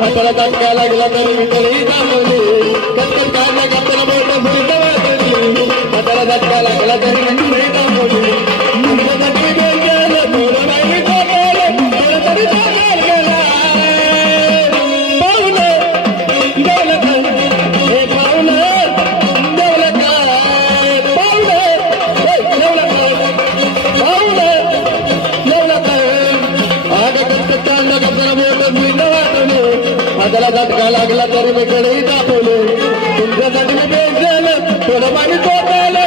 हाताला धक्का लागला तरी मी तरी दाखवले कटकट काढल्या कापताना मोठं फुलतं वाजवली हाताला धक्का लागला तरी मी तरी दाखवली तुमच्यासाठी गेलं थोडं नाही ठोकलं थोडं तरी ठोकल गेला पाहुणं जेवलं काय हे पाहुणं जेवलं काय पाहुणं जेवलं काय पाहुणं जेवलं काय आग कटकट काढल्या कापताना मोठं फुलतं वाजवली हाताला धक्का लागला तरी मी कडे दाखवले तुमच्यासाठी मी बेस झालं थोडं पाणी टोकायला